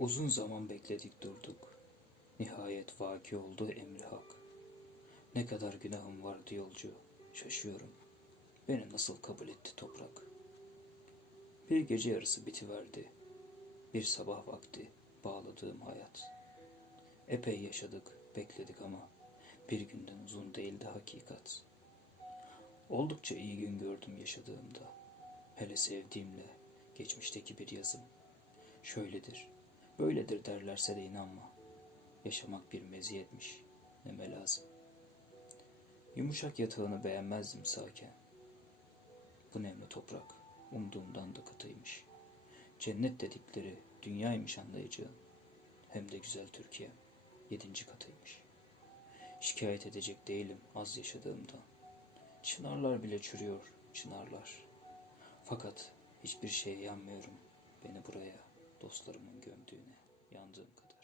Uzun zaman bekledik durduk. Nihayet vaki oldu emri hak. Ne kadar günahım vardı yolcu, şaşıyorum. Beni nasıl kabul etti toprak? Bir gece yarısı bitiverdi. Bir sabah vakti bağladığım hayat. Epey yaşadık, bekledik ama bir günden uzun değildi hakikat. Oldukça iyi gün gördüm yaşadığımda. Hele sevdiğimle geçmişteki bir yazım. Şöyledir, böyledir derlerse de inanma. Yaşamak bir meziyetmiş, neme lazım. Yumuşak yatağını beğenmezdim sakin. Bu nemli toprak umduğumdan da katıymış. Cennet dedikleri dünyaymış anlayacağın. Hem de güzel Türkiye yedinci katıymış. Şikayet edecek değilim az yaşadığımdan. Çınarlar bile çürüyor, çınarlar. Fakat hiçbir şeye yanmıyorum beni buraya dostlarımın gömdüğüne yandığım kadar.